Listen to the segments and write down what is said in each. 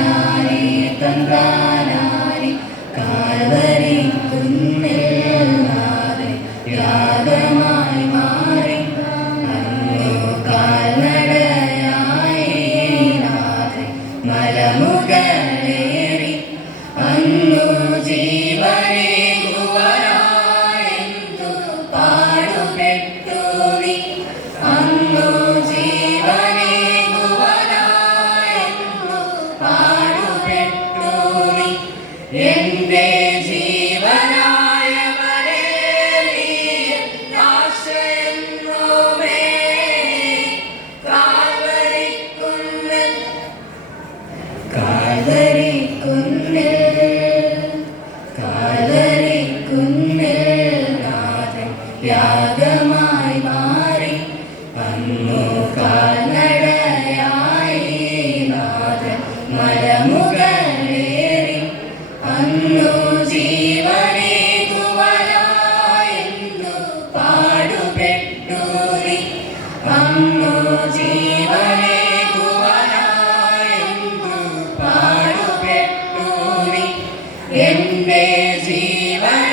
തന്താനാനേ തന്താനാനേ Calvary യാഗമായി അകലമുകളേറി അന്നു ജീവനേകുവരായെന്തു പാടുപെട്ടു നീ? അന്നു ജീവനേകുവരായെന്തു പാടുപെട്ടു നീ? എന്റെ ജീവനാ ഭാഗമായി മാറി. അന്നു കാൽനടയായി നാഥൻ മലമുകളേറി അന്നു ജീവനെ കുവലായെന്നു പാടുപെട്ടു അന്നു ജീവനെ കുവലായെന്നു പാടുപെട്ടു എന്റെ ജീവൻ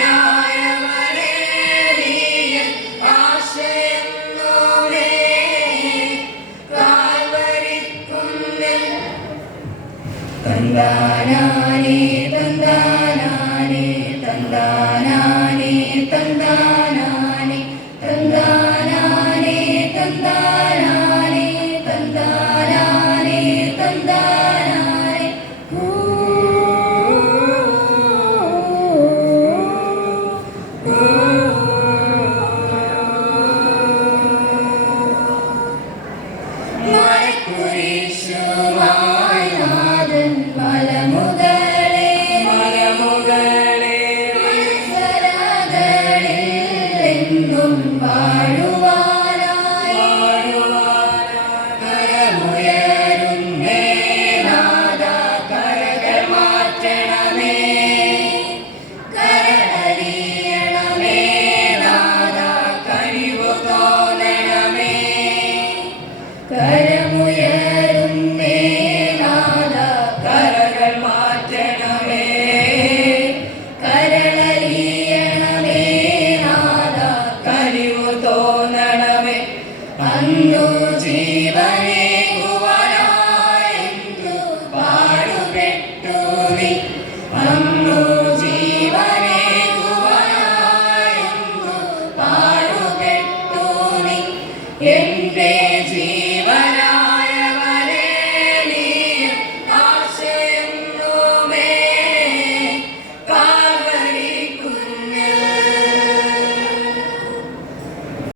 തന്താനാനേ തന്താനാനേ തന്താനാനേ തന്താനാനേ തന്താനാനേ തന്താനാനേ തന്താനാനേ തന്താനാനേ. ഊ തോരണമേ കരം de mi.